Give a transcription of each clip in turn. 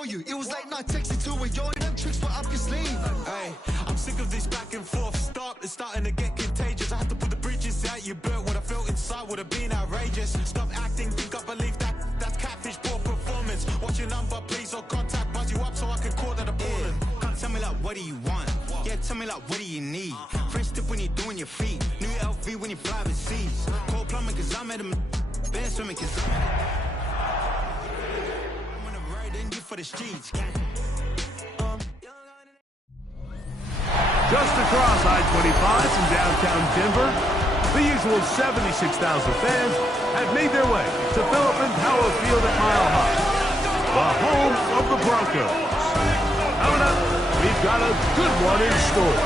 ignore you. It was like not texting to a yo, them tricks were up your sleeve. Hey, I'm sick of this back and forth. It's starting to get contagious. I have to put the bridges out you built. What I felt inside would have been outrageous. Stop acting, think I believe that's catfish, poor performance. What's your number, please, or contact, buzz you up so I can call that appalling. Come tell me like, what do you want? Yeah, tell me like, what do you need? French tip when you're doing your feet. New LV when you fly overseas. Cold plumbing cause I'm at him. Been swimming cause I'm gonna ride in you for the streets. Just across I-25 from downtown Denver, the usual 76,000 fans have made their way to Philip Power Field at Mile High, the home of the Broncos. Coming up, we've got a good one in store.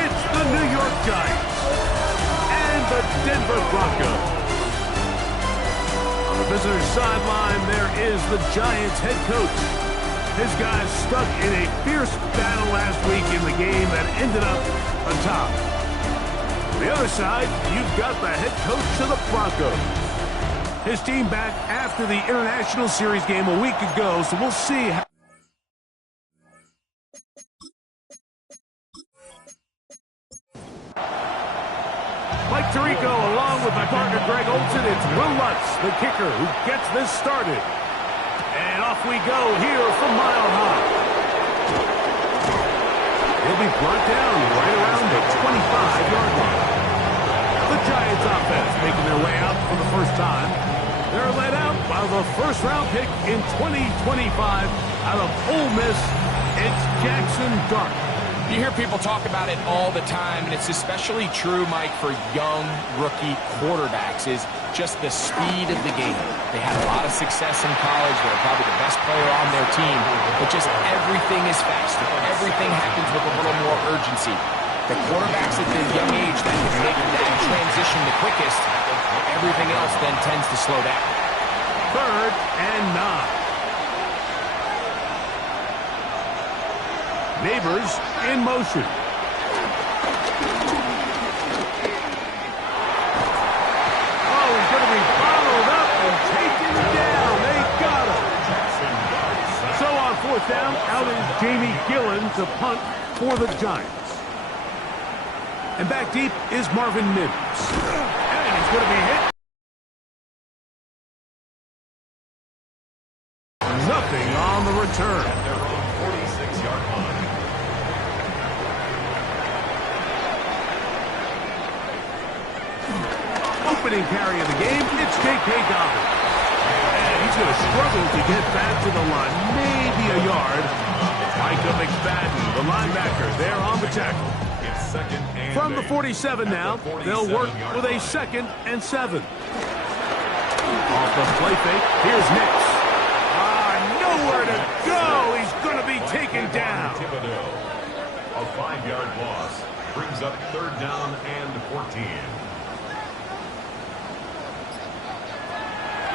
It's the New York Giants and the Denver Broncos. On the visitor's sideline, there is the Giants head coach. His guys stuck in a fierce battle last week in the game that ended up on top. On the other side, you've got the head coach of the Broncos. His team back after the International Series game a week ago, so we'll see how... Mike Tirico along with my partner Greg Olson. It's Will Lutz, the kicker, who gets this started. And off we go here from Mile High. He'll be brought down right around the 25-yard line. The Giants offense making their way out for the first time. They're led out by the first-round pick in 2025 out of Ole Miss. It's Jackson Dart. You hear people talk about it all the time, and it's especially true, Mike, for young rookie quarterbacks, is just the speed of the game. They had a lot of success in college. They're probably the best player on their team, but just everything is faster. Everything happens with a little more urgency. The quarterbacks at the young age that can make that transition the quickest, everything else then tends to slow down. 3rd and 9. Neighbors in motion. Oh, he's going to be followed up and taken down. They got him. So on 4th down, out is Jamie Gillen to punt for the Giants. And back deep is Marvin Mims. And he's going to be hit. Nothing on the return. At their own 46-yard line. Opening carry of the game, it's J.K. Dobbins. And he's going to struggle to get back to the line, maybe a yard. Micah McFadden, the linebacker, there on the tackle. It's 2nd and From the 8. 47 now, they'll work with a 2nd and 7. Off the play fake, here's Nix. Nowhere to go. He's going to be taken down. A 5-yard loss brings up 3rd down and 14.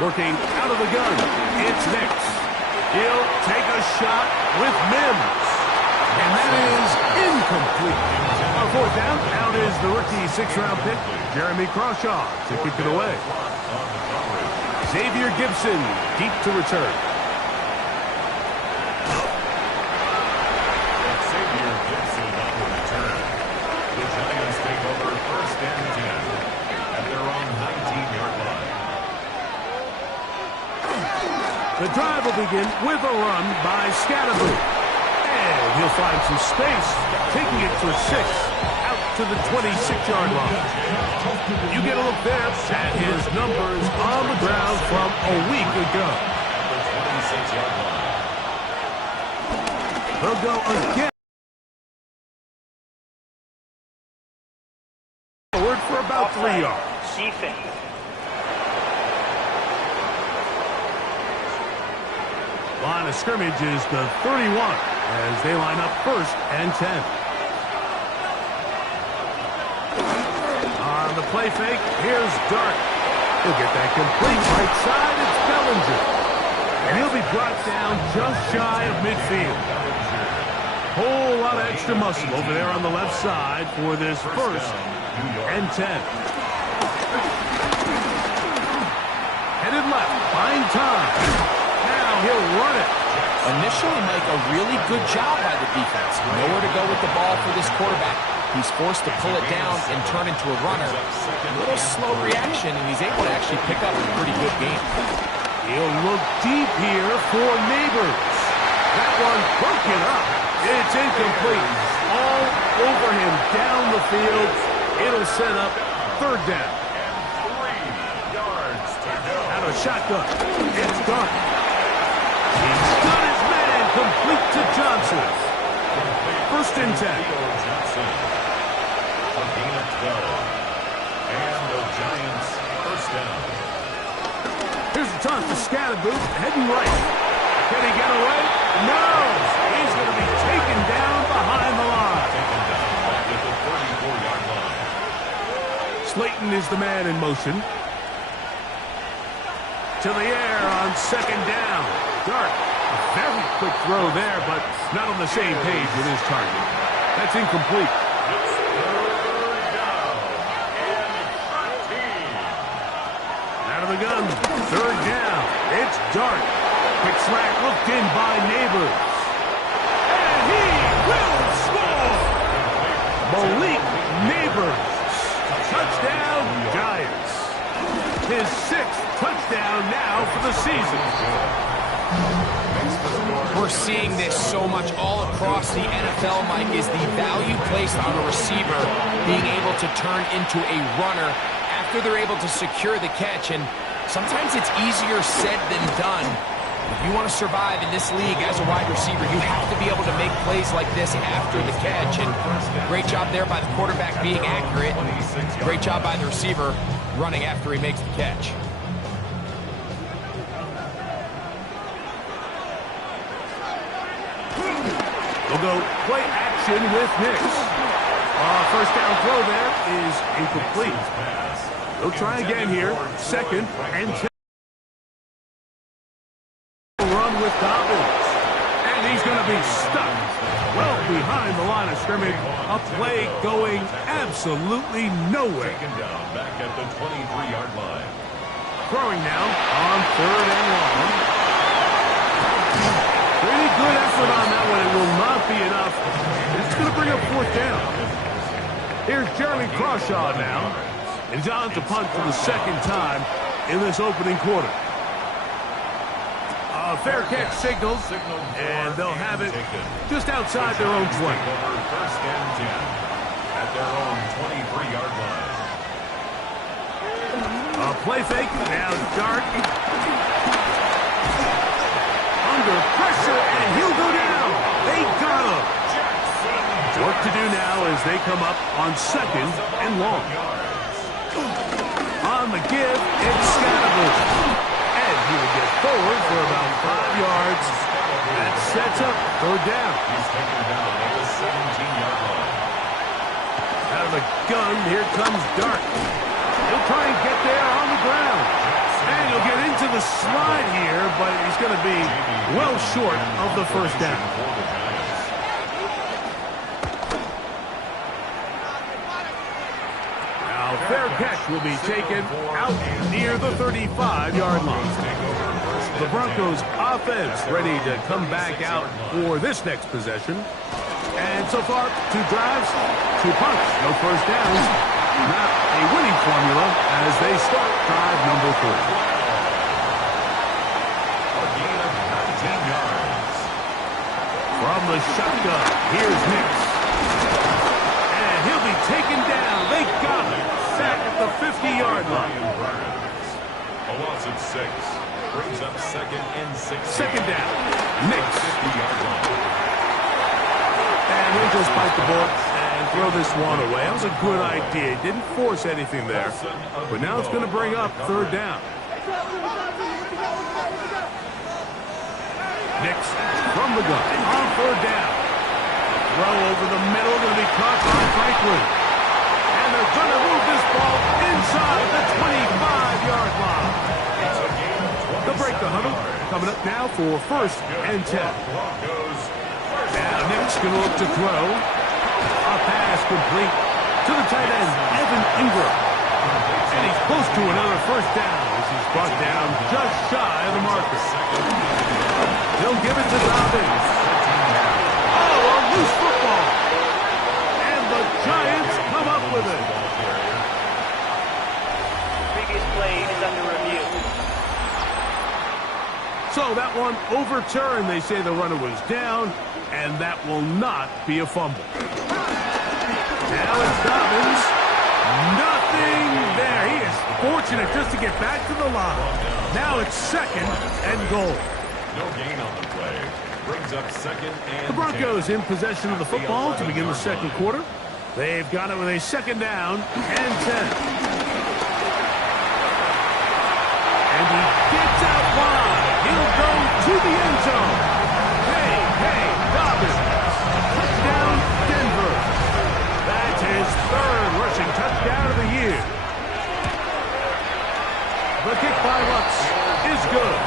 Working out of the gun, it's Nix. He'll take a shot with Mims. And that is incomplete. On 4th down, out is the rookie 6th-round pick, Jeremy Crawshaw, to kick it away. Xavier Gibson, deep to return. Xavier Gibson on the return. The Giants take over 1st and 10 at their own 19-yard line. The drive will begin with a run by Scatterby. And he'll find some space, taking it for 6, out to the 26-yard line. You get a look there at his numbers on the ground from a week ago. The 26-yard line. He'll go again. Forward for about 3 yards. Defense. Line of scrimmage is the 31 as they line up 1st and 10. On the play fake, here's Dart. He'll get that complete right side. It's Bellinger. And he'll be brought down just shy of midfield. Whole lot of extra muscle over there on the left side for this 1st and 10. Headed left, fine time. Now he'll run it. Initially, Mike, a really good job by the defense. Nowhere to go with the ball for this quarterback. He's forced to pull it down and turn into a runner. A little slow reaction, and he's able to actually pick up a pretty good game. He'll look deep here for Neighbors. That one broken up. It's incomplete. All over him down the field. It'll set up third down. Out of shotgun. It's done. He's got his man complete to Johnson. First and 10. And the Giants first down. Here's the toss to Scatterboot, heading right. Can he get away? No! He's going to be taken down behind the line. Taken down back at the 34-yard line. Slayton is the man in motion. To the air on second down. Dart. A very quick throw there, but not on the same page with his target. That's incomplete. It's third down and 13. Out of the gun. Third down. It's Dart. Quick slant looked in by Neighbors. And he will score! Malik Neighbors. Touchdown, Giants. His 6th touchdown now for the season. We're seeing this so much all across the NFL, Mike, is the value placed on a receiver being able to turn into a runner after they're able to secure the catch. And sometimes it's easier said than done. If you want to survive in this league as a wide receiver, you have to be able to make plays like this after the catch. And great job there by the quarterback being accurate. Great job by the receiver running after he makes the catch. We'll go play action with Hicks. First down throw there is incomplete. They'll try again here. Second and 10. Run with Dobbins. And he's going to be stuck well behind the line of scrimmage. A play going absolutely nowhere. Taken down back at the 23-yard line. Throwing now on third and long. Pretty good effort on that one. It will not be enough. It's going to bring up fourth down. Here's Jeremy Crawshaw now. And he's on to punt for the second time in this opening quarter. Fair catch signals, and they'll have it just outside their own 20. First and 10 at their own 23-yard line. Play fake, now Dart. Under pressure, and he'll go down. They got him. Work to do now as they come up on second and long. On the give, it's Scatterboot. And he will get forward for about 5 yards. That sets up third down. He's taken down at the 17-yard line. Out of the gun, here comes Dart. He'll try and get there on the ground. And he'll get into the slide here, but he's going to be well short of the first down. Now, fair catch will be taken out near the 35-yard line. The Broncos offense ready to come back out for this next possession. And so far, 2 drives, 2 punts, no first downs. Not a winning formula as they start drive number 4. A gain of 19 yards. From the shotgun, here's Hicks. And he'll be taken down. They got him. Sack at the 50-yard line. A loss of 6. Brings up second and 6. Second down. Hicks. 50-yard line. And he'll just bite the bullet and throw this one away. That was a good idea. Didn't force anything there. But now it's going to bring up third down. Hicks from the gun on third down. Throw over the middle, going to be caught by Franklin. And they're going to move this ball inside the 25-yard line. They'll break the huddle. Coming up now for first and 10. Now Nick's going to look to throw. A pass complete to the tight end, Evan Ingram. And he's close to another first down as he's brought down just shy of the marker. He'll give it to to Dobbins. Oh, a loose football. And the Giants come up with it. Previous play is under review. So that one overturned. They say the runner was down, and that will not be a fumble. Now it's Dobbins. Nothing there. He is fortunate just to get back to the line. Now it's 2nd and goal. No gain on the play. Brings up 2nd and The Broncos in possession of the football to begin the second quarter. They've got it with a 2nd down and 10. And he gets out wide. He'll go to the end zone. Hey, Dobbins. Touchdown, Denver. That's his 3rd rushing touchdown of the year. The kick by Lutz is good.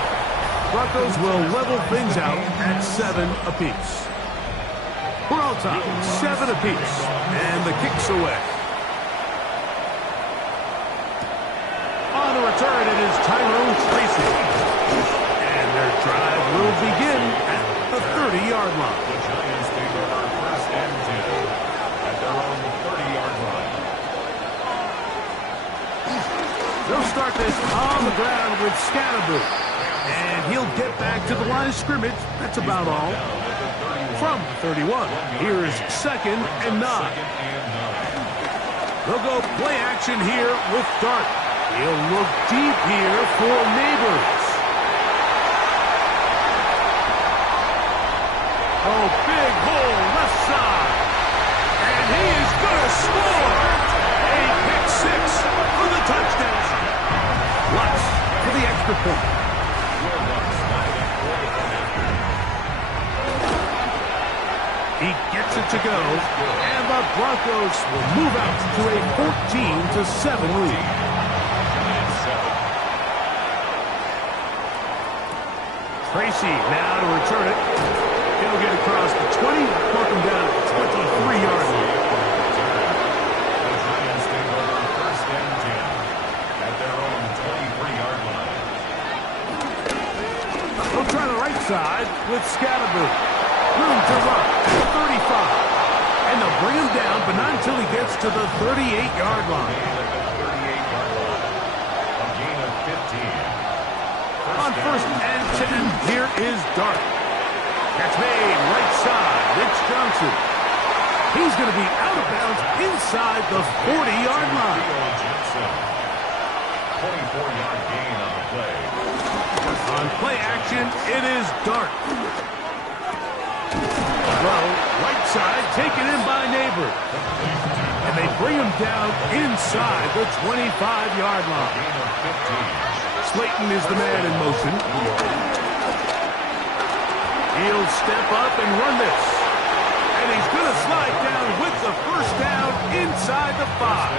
Broncos will level things out at 7 apiece. We're all tied, 7 apiece, and the kick's away. On the return, it is Tyrone Tracy. And their drive will begin at the 30-yard line. the Giants take over 1st and 10 at their own 30-yard line. They'll start this on the ground with Scatterboo. And he'll get back to the line of scrimmage. That's about all. From 31, here's 2nd and 9. They'll go play action here with Dart. He'll look deep here for Neighbors. Oh, big hole left side. And he is going to score. A pick 6 for the touchdown. Lutz for the extra point. He gets it to go, and the Broncos will move out to a 14-7 lead. Tracy now to return it. He'll get across the 20, mark him down at the 23-yard line. The Giants take over 1st and 10 at their own 23-yard line. They'll try the right side with Scatterboo. Room to run at 35. And they'll bring him down, but not until he gets to the 38-yard line. A gain of 15. On 1st and 10, here is Dart. Catch made, right side, Rich Johnson. He's going to be out of bounds inside the 40-yard line. 24-yard gain on the play. On play action, it is Dart. Throw, right side, taken in by Neighbor. And they bring him down inside the 25-yard line. Slayton is the man in motion. He'll step up and run this. And he's going to slide down with the 1st down inside the 5.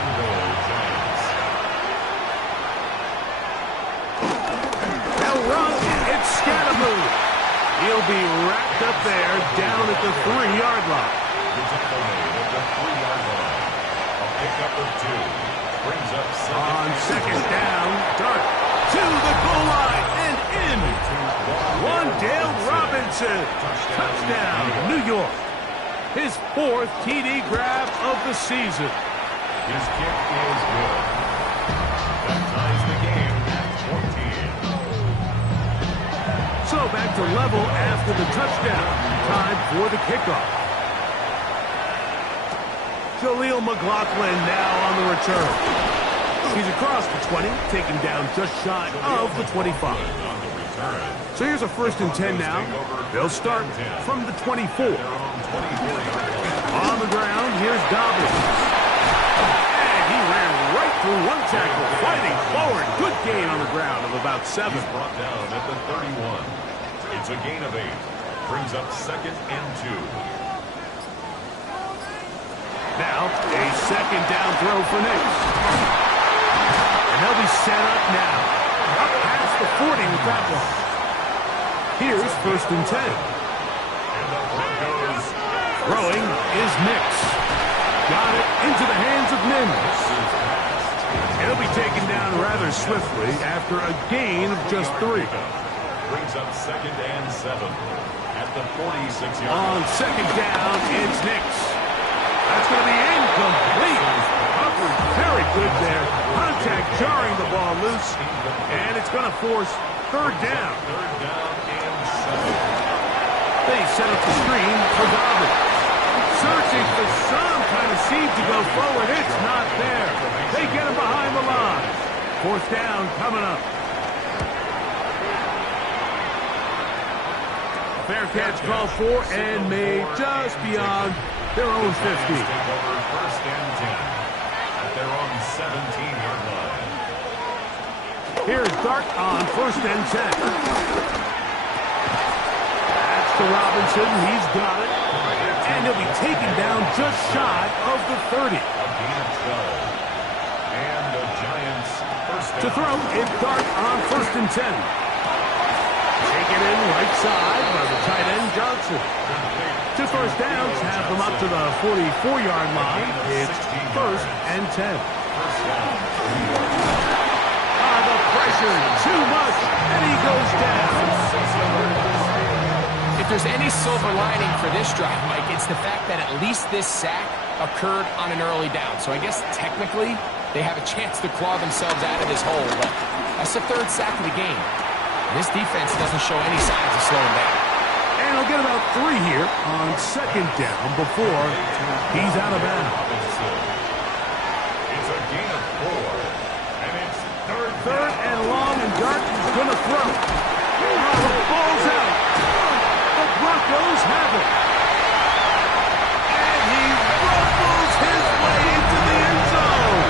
They'll run. It's Scatterboo. He'll be wrapped up there down at the 3-yard line. The tackle made at the 3-yard line. A pickup of 2. Brings up 2nd. On 2nd down, Dart to the goal line and in. Wandale Robinson. Touchdown, New York. His 4th TD grab of the season. His kick is good. That ties the game at 14. So back to level after the touchdown. Time for the kickoff. Jaleel McLaughlin now on the return. He's across the 20, taken down just shy of the 25. So here's a 1st and 10 now. They'll start from the 24. On the ground, here's Dobbins. And he ran right through one tackle, fighting forward. Good gain on the ground of about 7. He's brought down at the 31. It's a gain of 8. Brings up 2nd and 2. Now, a 2nd down throw for Nix. And they'll be set up now. Up past the 40 with that one. Here's 1st and 10. And the Broncos Throwing is Nix. Got it into the hands of Mims. It'll be taken down rather swiftly after a gain of just 3. brings up 2nd and 7 at the 46-yard On line. 2nd down, it's Nix. That's going to be incomplete. Upper very good there. Contact jarring the ball loose, and it's going to force 3rd down. 3rd down and 7. They set up the screen for Dobbins. Searching for some kind of seed to go forward. It's not there. They get him behind the line. 4th down coming up. Fair catch called for and made just beyond their own 50. Take over 1st and 10 at their own 17-yard line. Here's Dart on 1st and 10. That's to Robinson. He's got it. And he'll be taken down just shy of the 30. A gain of 12. And the Giants first down. To throw, it's Dart on 1st and 10. Taken in right side by the tight end Johnson. 2 first downs have them up to the 44-yard line. It's 1st and 10. The pressure, too much, and he goes down. If there's any silver lining for this drive, Mike, it's the fact that at least this sack occurred on an early down. So I guess technically they have a chance to claw themselves out of this hole, but that's the 3rd sack of the game. This defense doesn't show any signs of slowing down. And he'll get about 3 here on 2nd down before he's out of bounds. It's a gain of 4. And it's 3rd and long, and Dart is going to throw. The ball's out. The Broncos have it. And he rumbles his way into the end zone.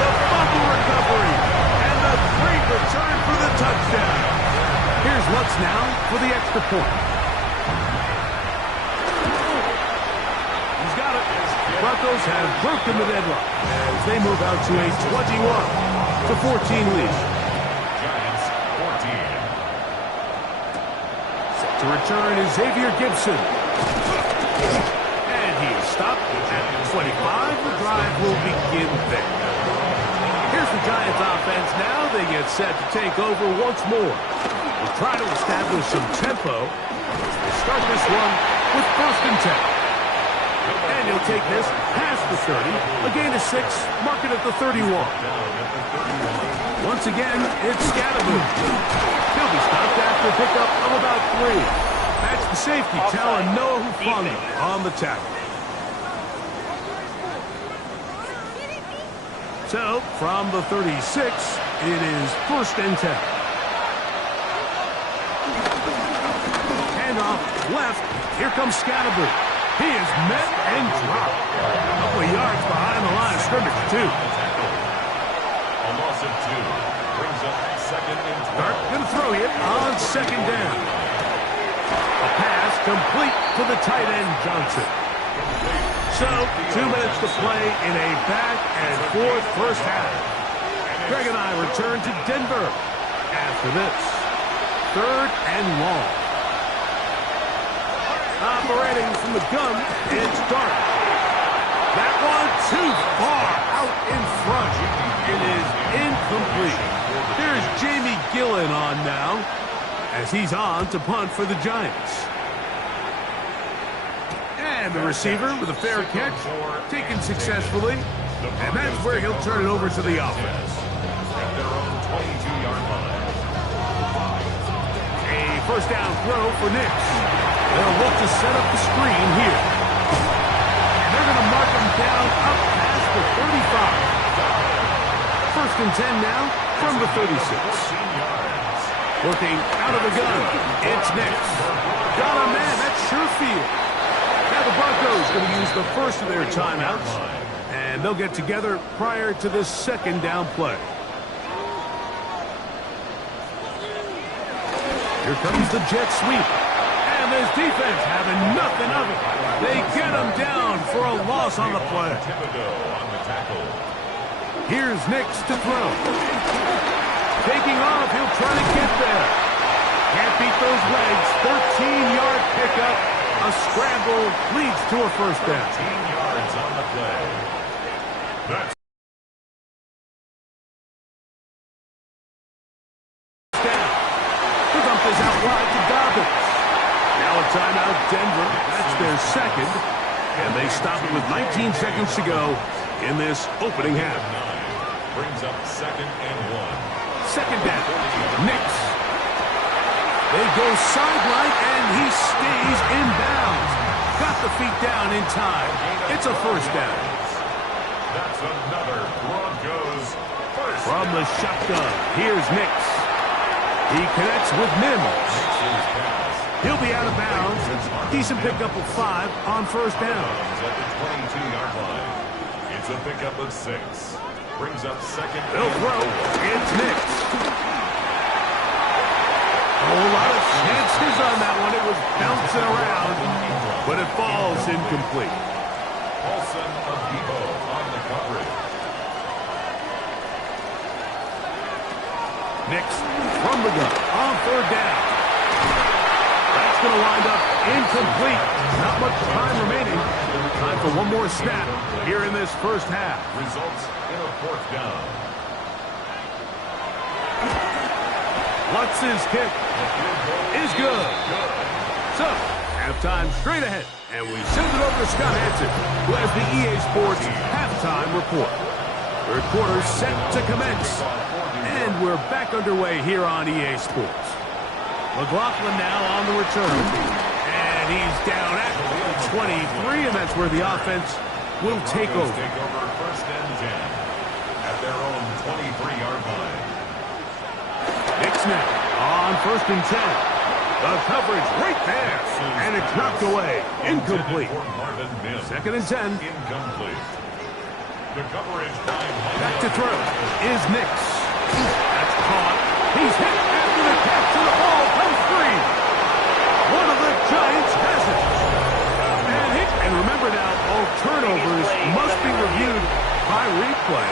The fumble recovery and the great return for the touchdown. Here's Lutz now for the extra point. He's got it. Broncos have broken the deadlock as they move out to a 21-14 lead. Giants 14. Set to return is Xavier Gibson. And he is stopped at 25. The drive will begin there. Here's the Giants offense now. They get set to take over once more. They'll try to establish some tempo. They start this one with 1st and 10. And he'll take this past the 30. A gain of 6. Mark it at the 31. Once again, it's Scatterboot. He'll be stopped after a pickup of about 3. That's the safety telling Noah Hufanga on the tackle. So, from the 36, it is 1st and 10. Handoff left. Here comes Scatterboot. He is met and dropped. A couple of yards behind the line of scrimmage, too. A loss of 2 brings up 2nd and 12. Dart going to throw it on 2nd down. A pass complete to the tight end Johnson. So, 2 minutes to play in a back-and-forth first half. Greg and I return to Denver after this. 3rd and long. Operating from the gun, it's Dart. That one too far out in front. It is incomplete. There's Jamie Gillen on now as he's on to punt for the Giants. And the receiver with a fair catch, taken successfully. And that's where he'll turn it over to the offense. At their own 22-yard line. A 1st down throw for Nix. They'll look to set up the screen here. And they're going to mark him down up past the 35. 1st and 10 now from the 36. Working out of the gun. It's Nix. Got a man. That's Sherfield. Now the Broncos going to use the first of their timeouts. And they'll get together prior to this 2nd down play. Here comes the jet sweep. And this defense having nothing of it. They get him down for a loss on the play. On the tackle. Here's Nix to throw. Taking off, he'll try to get there. Can't beat those legs. 13-yard pickup. A scramble leads to a 1st down. 15 yards on the play. That's is out wide to Dobbins. Now a timeout, Denver. That's their second. And they stop it with 19 seconds to go in this opening half. Brings up 2nd and 1. Second down. Knicks. They go sideline, and he stays in bounds. Got the feet down in time. It's a first down. That's another Broncos first. From the shotgun, here's Knicks. He connects with Mims. He'll be out of bounds. Decent pickup of 5 on first down. At the 22-yard line. It's a pickup of 6. Brings up 2nd. They'll throw. It's Knicks. A whole lot of chances on that one. It was bouncing around, but it falls incomplete. Paulson of Depot on the coverage. Knicks from the gun on third down. That's going to wind up incomplete. Not much time remaining. Time for one more snap here in this first half. Results in a 4th down. Lutz's kick is good. So, halftime straight ahead. And we send it over to Scott Hansen, who has the EA Sports halftime report. Third quarter set to commence. And we're back underway here on EA Sports. McLaughlin now on the return. And he's down at 23, and that's where the offense will take over. Take over 1st and 10 at their own 23-yard line. Knicks now on 1st and 10. The coverage right there. And it's knocked away. Incomplete. 2nd and 10. Incomplete. The coverage Back to throw is Knicks. That's caught. He's hit after the catch, and the ball comes free. One of the Giants has it. And hit. And remember now, all turnovers must be reviewed by replay.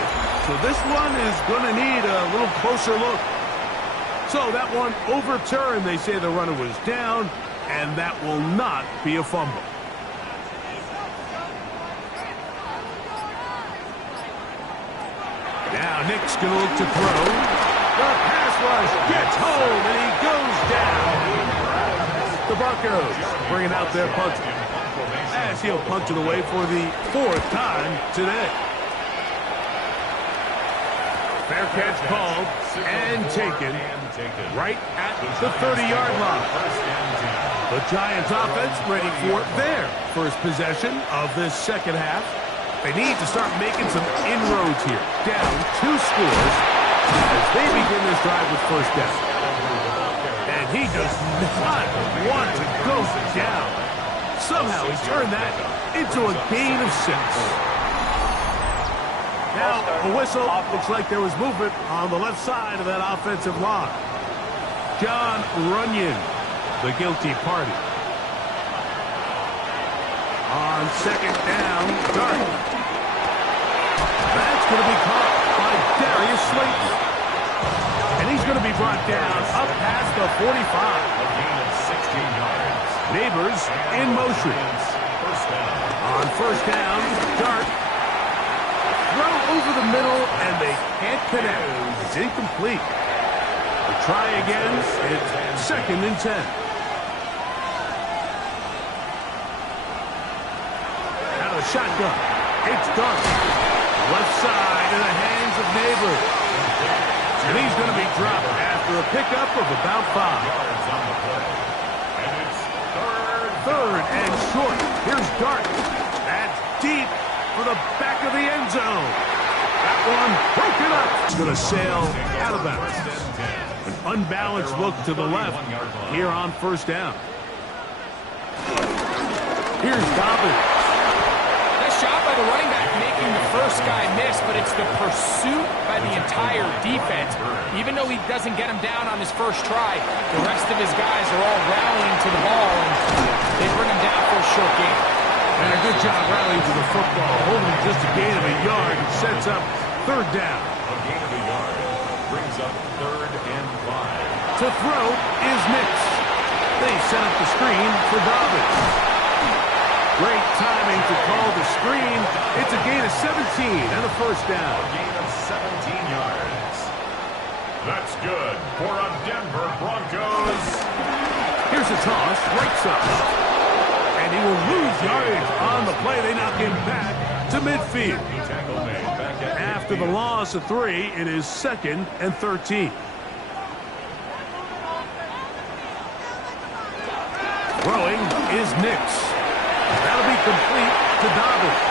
So this one is going to need a little closer look. So that one overturned. They say the runner was down, and that will not be a fumble. Now Nick's going to look to throw. The pass rush gets home, and he goes down. The Broncos bringing out their punter, as he'll punt it away for the 4th time today. Fair catch called and taken right at the 30-yard line. The Giants offense ready for their first possession of this second half. They need to start making some inroads here. Down 2 scores as they begin this drive with first down. And he does not want to go down. Somehow he turned that into a gain of 6. Now, a whistle. Looks like there was movement on the left side of that offensive line. John Runyon, the guilty party. On 2nd down, Dart. That's going to be caught by Darius Slayton. And he's going to be brought down up past the 45. A gain of 16 yards. Neighbors in motion. First down. On 1st down, Dart. Throw over the middle, and they can't connect. It's incomplete. They try again. It's 2nd and 10. Out of the shotgun. It's Dart. Left side in the hands of Neighbors. And he's going to be dropped after a pickup of about 5. Yards on the play. And it's 3rd and short. Here's Dart. That's deep for the back of the end zone. That one broken up. It's going to sail out of bounds. An unbalanced look to the left here on 1st down. Here's Dobbins. Nice job by the running back making the first guy miss, but it's the pursuit by the entire defense. Even though he doesn't get him down on his first try, the rest of his guys are all rallying to the ball, and they bring him down for a short gain. And a good job rallying to the football, holding just a gain of a yard and sets up 3rd down. a gain of a yard. Brings up 3rd and 5. To throw is Knicks. They set up the screen for Dobbins. Great timing to call the screen. It's a gain of 17 and a first down. A gain of 17 yards. That's good for a Denver Broncos. Here's a toss, right side. And he will lose yardage on the play. They knock him back to midfield. Tackle made back at After the loss of 3, it is 2nd and 13. Throwing is Nix. That'll be complete to Dobbins.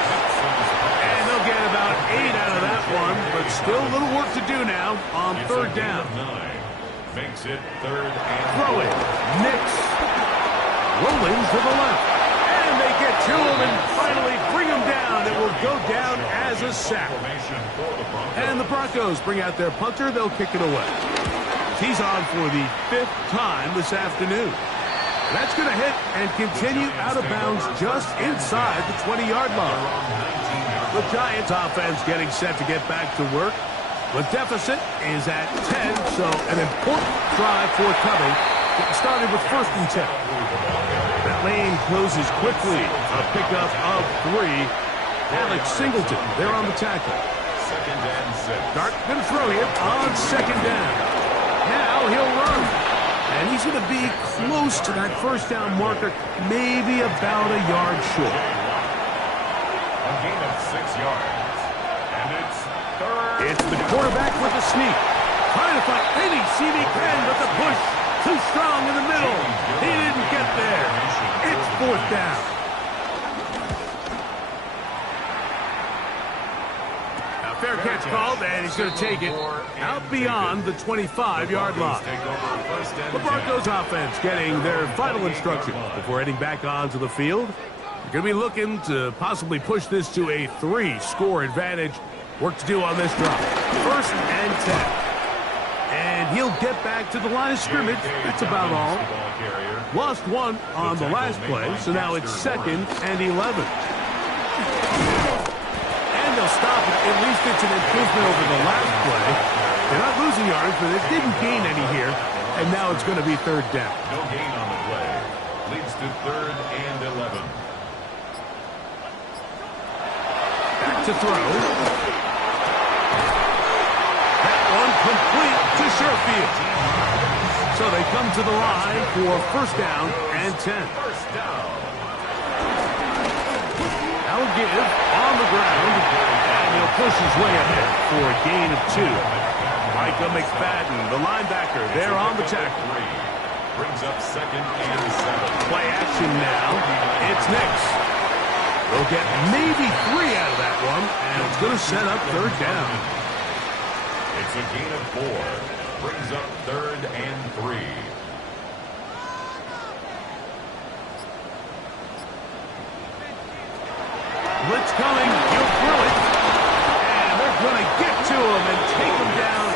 And they'll get about 8 out of that one, but still a little work to do now on 3rd down. 9. Makes it 3rd and Throwing, Nix. Rolling to the left. And they get to him and finally bring him down. It will go down as a sack. And the Broncos bring out their punter. They'll kick it away. He's on for the 5th time this afternoon. That's going to hit and continue out of bounds just inside the 20-yard line. The Giants offense getting set to get back to work. The deficit is at 10, so an important drive forthcoming. Getting started with 1st and 10. That lane closes quickly. A pickup of 3. Alex Singleton, they're on the tackle. 2nd and 6. Dart going to throw here on 2nd down. Now he'll run. And he's going to be close to that 1st down marker, maybe about a yard short. A gain of 6 yards. And it's 3rd. It's the quarterback with the sneak. Trying to find any seam he can, but the push too strong in the middle. He didn't get there. It's 4th down. Now fair catch called, and he's going to take it out beyond the 25-yard line. The Broncos offense getting their final instructions before heading back onto the field. They're going to be looking to possibly push this to a 3-score advantage. Work to do on this drive. 1st and 10. And he'll get back to the line of scrimmage. That's about all. Lost 1 on the last play, so now it's 2nd and 11. And they'll stop it. At least it's an improvement over the last play. They're not losing yards, but they didn't gain any here. And now it's going to be 3rd down. No gain on the play. Leads to 3rd and 11. Back to throw. That one complete to Sherfield. So they come to the line for 1st down and 10. 1st down. Now give on the ground. And he'll push his way ahead for a gain of 2. Micah McFadden, the linebacker, there on the tackle. Brings up 2nd and 7. Play action now. It's Nix. They'll get maybe 3 out of that one, and it's going to set up 3rd down. It's a gain of 4. Brings up 3rd and 3. Blitz coming. He'll throw it. And they're going to get to him and take him down.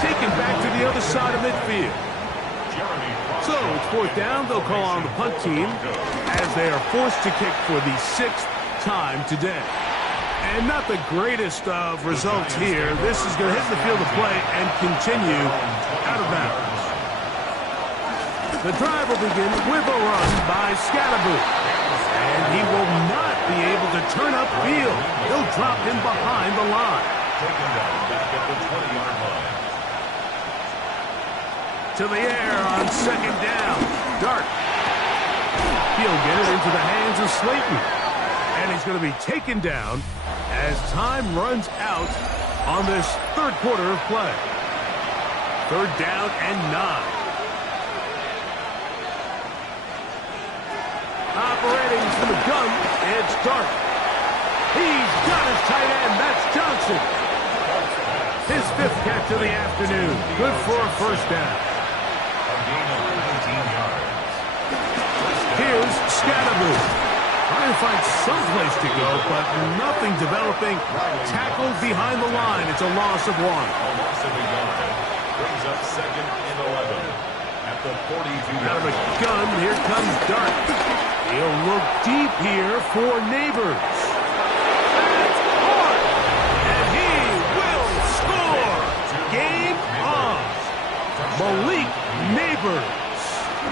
Take him back to the other side of midfield. So it's 4th down. They'll call on the punt team as they are forced to kick for the 6th time today. And not the greatest of results here. This is going to hit the field of play and continue out of bounds. The drive will begin with a run by Scatterboot. And he will not be able to turn upfield. They'll drop him behind the line. Taken down back at the 20-yard line. To the air on 2nd down. Dart. He'll get it into the hands of Slayton. And he's going to be taken down as time runs out on this 3rd quarter of play. 3rd down and 9. Operating from the gun, it's Dart. He's got his tight end. That's Johnson. His 5th catch of the afternoon. Good for a 1st down. A gain of 19 yards. Here's Scatterboot. Trying to find some place to go, but nothing developing. Tackled behind the line. It's a loss of 1. A loss of a yard. Brings up 2nd and 11 at the 42-yard Out of a line. gun, here comes Dart. He'll look deep here for Neighbors. That's hard. And he will score. Game on. Malik Neighbors.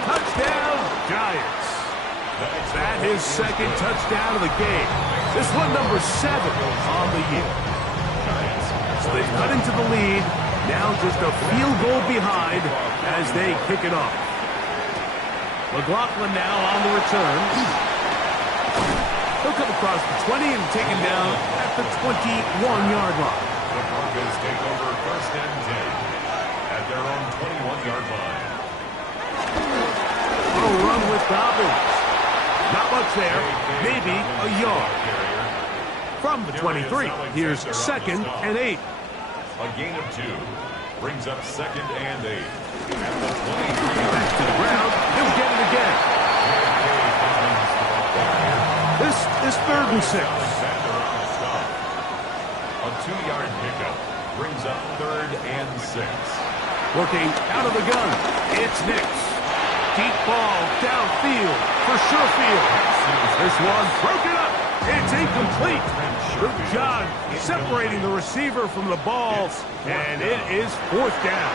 Touchdown, Giants. That is 2nd touchdown of the game. This one number 7 on the year. So they've cut into the lead Now just a field goal behind as they kick it off. McLaughlin now on the return. He'll come across the 20 and taken down at the 21-yard line. The Broncos take over 1st and 10 at their own 21-yard line. A run with Dobbins. Not much there. Maybe a yard. From the 23, here's 2nd and 8. A gain of 2 brings up 2nd and 8 at the 23. Back to the ground. He'll get it again. This is 3rd and 6. A 2-yard pickup brings up 3rd and 6. Working out of the gun. It's Nix. Deep ball downfield for Sherfield. This one broken up. It's incomplete. Good job separating the receiver from the ball, and it is 4th down.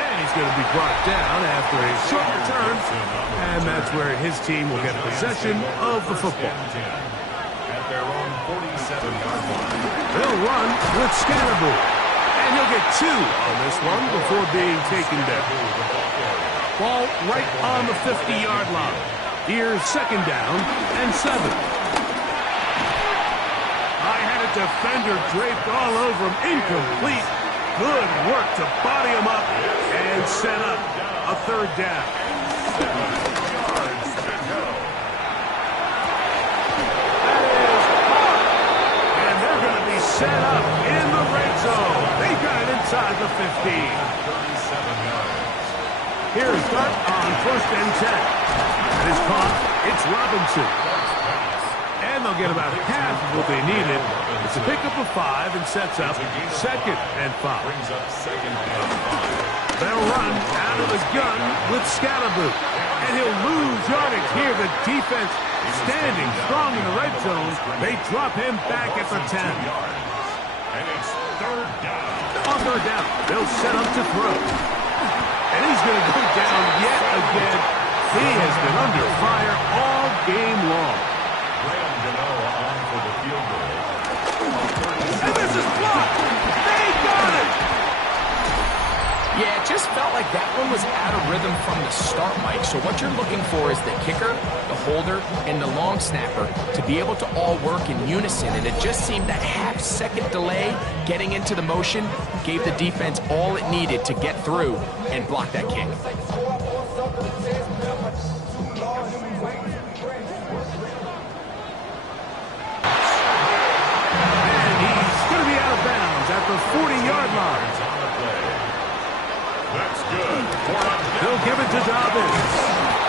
And he's going to be brought down after a short return, and that's where his team will get possession of the football. At their own 47-yard line. They'll run with Scannaboo, and he'll get 2 on this one before being taken down. Ball right on the 50-yard line. Here's 2nd down and 7. I had a defender draped all over him. Incomplete. Good work to body him up and set up a 3rd down. 7 yards to go. That is hard. And they're going to be set up in the red zone. They got it inside the 15. 37 yards. Here's Dart on 1st and 10. That is caught. It's Robinson. And they'll get about half of what they needed. It's a pickup of 5 and sets up 2nd and 5. Brings up 2nd and 5. They'll run out of the gun with Scannaboo. And he'll lose yardage here. The defense standing strong in the red zone. They drop him back at the 10. And it's 3rd down. On 3rd down, they'll set up to throw. And he's going to go down yet again. He has been under fire all game long. Graham Gano on for the field goal. And this is blocked. They got it. Yeah, it just felt like that one was out of rhythm from the start, Mike. So what you're looking for is the kicker, the holder, and the long snapper to be able to all work in unison. And it just seemed that half-second delay getting into the motion gave the defense all it needed to get through and block that kick. And he's going to be out of bounds at the 40-yard line. That's good. They'll give it to Dobbins.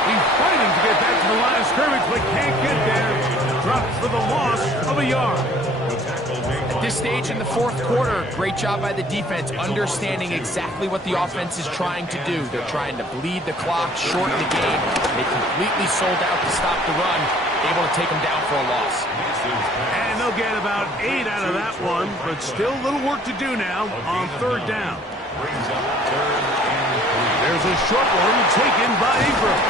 He's fighting to get back to the line of scrimmage, but can't get there. Drops for the loss of a yard. At this stage in the 4th quarter, great job by the defense understanding exactly what the offense is trying to do. They're trying to bleed the clock, shorten the game. They completely sold out to stop the run, able to take them down for a loss. And they'll get about 8 out of that one, but still a little work to do now on 3rd down. Brings up 3rd and 3. There's a short one taken by Ingram.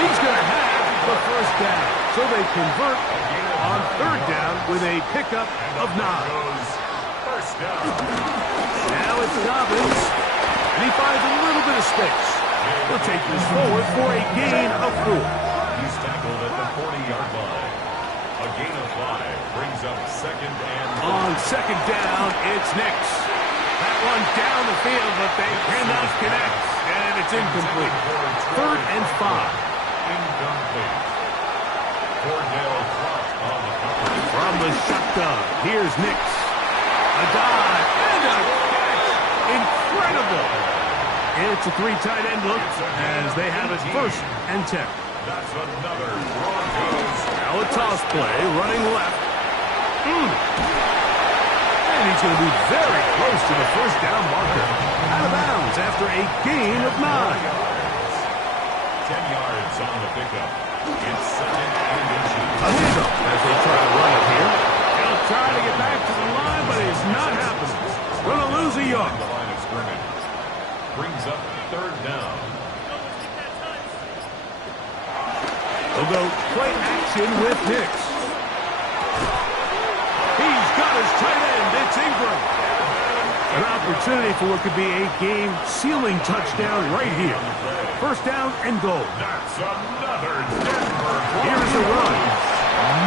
He's going to have the 1st down. So they convert on 3rd down with a pickup of 9. First down. Now it's Dobbins, and he finds a little bit of space. He'll take this forward for a gain of 4. He's tackled at the 40-yard line. A gain of 5 brings up 2nd and 3. On 2nd down, it's Nix. That one down the field, but they cannot connect, and it's incomplete. 3rd and 5. Incomplete. Cordell Clark on the cover. From the shotgun, here's Nix. A dive and a catch. Incredible. It's a 3 tight end look as they have it 1st and 10. That's another Broncos. Now a toss play, running left. And he's going to be very close to the 1st down marker. Out of bounds after a gain of 9. 10 yards on the pickup. It's 2nd and inches. A handoff as they try to run it here. He'll try to get back to the line, but it's not happening. Going to lose a yard. The line of scrimmage. Brings up 3rd down. They'll go play action with Nix. his tight end. It's Ingram. An opportunity for what could be a game-sealing touchdown right here. First down and goal. That's another Denver. Here's a run.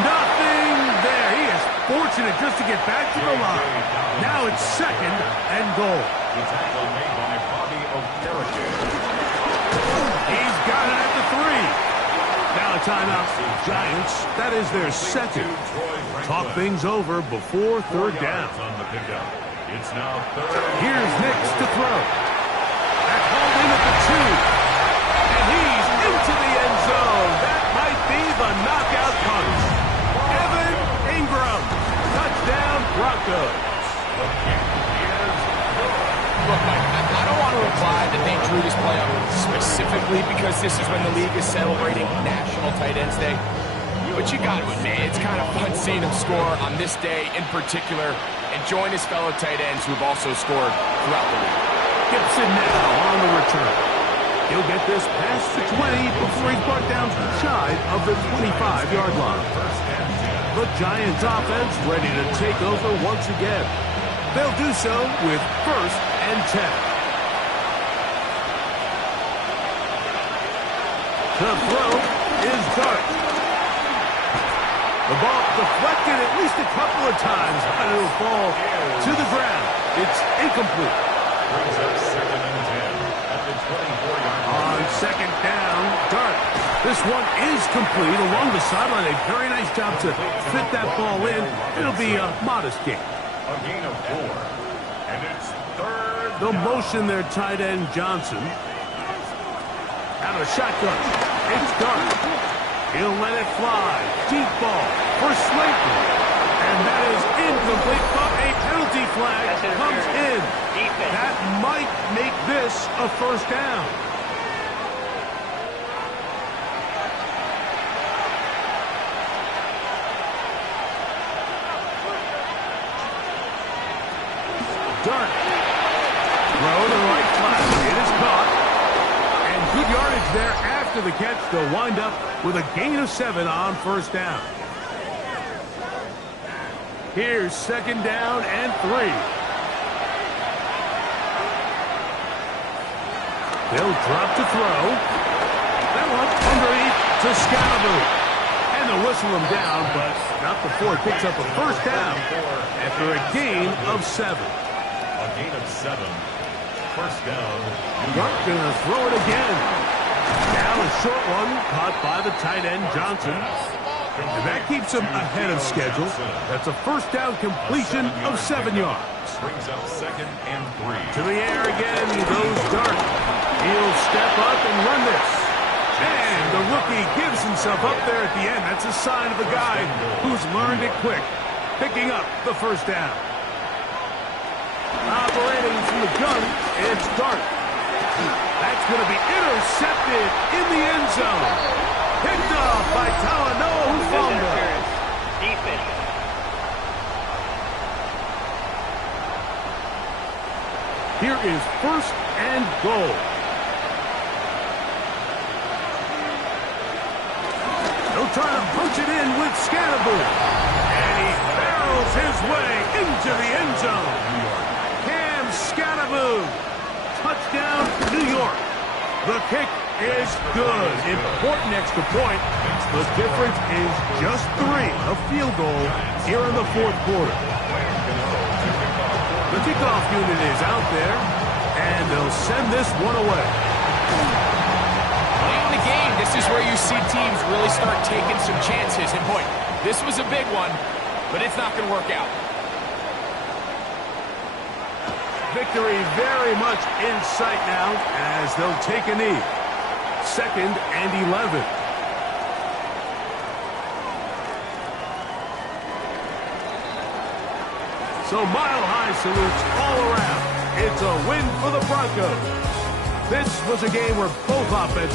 Nothing there. He is fortunate just to get back to the line. Now it's second and goal. The tackle made by Bobby Okereke. He's got it at the 3. Now a timeout. Giants, that is their second. Talk things over before third down. On the pickup. It's now third. Here's Nix to throw. That's hauled in at the 2. And he's into the end zone. That might be the knockout punch. Evan Ingram. Touchdown, Broncos. Look, Mike, I don't want to imply that they drew this play up specifically because this is when the league is celebrating National Tight Ends Day. But you got to admit, it's kind of fun seeing him score on this day in particular and join his fellow tight ends who've also scored throughout the league. Gibson now on the return. He'll get this past the 20 before he's brought down shy of the 25-yard line. The Giants offense ready to take over once again. They'll do so with first and 10. The throw is Dart. The ball deflected at least a couple of times, but it'll fall to the ground. It's incomplete. Brings up second and 10 at the 24-yard line. On second down, Dart. This one is complete along the sideline. A very nice job to fit that ball in. It'll be a modest gain. A gain of 4. And it's third. The motion there, tight end Johnson. Out of the shotgun. It's Dart. He'll let it fly. Deep ball for Slayton. And that is incomplete, but a penalty flag comes in. That might make this a first down. Dart. Throw to the right flat. It is caught. And good yardage there after the catch. They'll wind up with a gain of 7 on first down. Here's second down and 3. They'll drop to throw. That one underneath to Scalaboo. And they'll whistle him down, but not before it picks up a first down after a gain of 7. A gain of 7. First down. Dart gonna throw it again. Now a short one caught by the tight end Johnson. And that keeps him ahead of schedule. That's a first down completion of 7 yards. Brings up second and 3. To the air again goes Dart. He'll step up and run this. And the rookie gives himself up there at the end. That's a sign of a guy who's learned it quick. Picking up the first down. Operating from the gun, it's Dart. That's going to be intercepted in the end zone. Picked off by Talanoa, who fumbled. Defense. Here is first and goal. They'll try to punch it in with Scalaboo. And he barrels his way into the end zone. Cam Scalaboo. Touchdown, New York. The kick is good. Important extra point. The difference is just 3. A field goal here in the fourth quarter. The kickoff unit is out there, and they'll send this one away. Late in the game, this is where you see teams really start taking some chances. And boy, this was a big one, but it's not going to work out. Victory very much in sight now as they'll take a knee. Second and 11. So mile-high salutes all around. It's a win for the Broncos. This was a game where both offenses